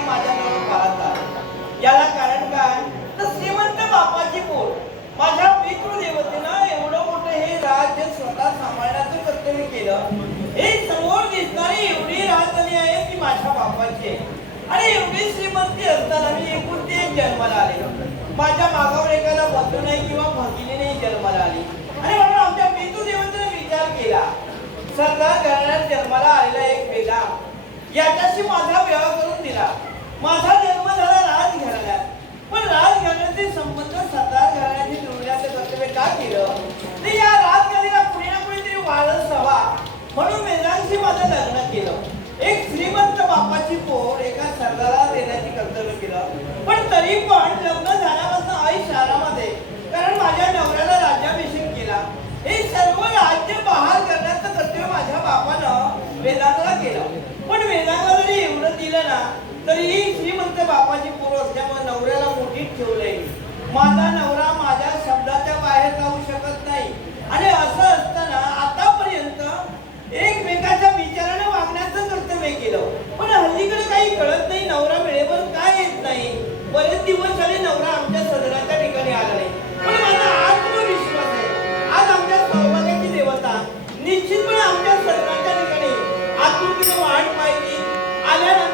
माझ्या माझ्या याला कारण काय? पितृदेवतेनं एवढं मोठं हे राज्य स्वतः सांभाळण्याचं कर्तव्य केलं हे समोर दिसणारी एवढी राजधानी आहे ती माझ्या आणि एवढी श्रीमंती असताना मी एकूण ते जन्माला आले. माझ्या मागावर एखादा बंधू नाही किंवा भगिनी नाही जन्माला आली. आणि म्हणून आमच्या देवांचा विचार केला. सरदार घराण्यात जन्माला आलेला एक वेदा याच्याशी माझा विवाह करून दिला. माझा जन्म झाला राज घराण्यात पण राज घराण्याचे संबंध सरदार घराण्याशी जुळण्याचं बापानं वेदांतला पण वेदांना जरी एवढं दिलं ना तरीही श्रीमंत बापाची पोर असल्यामुळे नवऱ्याला मोठीच ठेवलंय. माझा नवरा माझ्या शब्दाच्या बाहेर जाऊ शकत नाही. आणि असं असताना आतापर्यंत एकमेकाच्या विचाराने वागण्याचं कर्तव्य केलं. पण हल्लीकडे काही कळत नाही नवरा वेळेवर काय येत नाही. बरेच दिवस झाले नवरा आमच्या सदनाच्या ठिकाणी आला नाही. पण माझा आत्मविश्वास आहे. आज आमच्या सहभागाची देवता. निश्चितपणे आमच्या सदनाच्या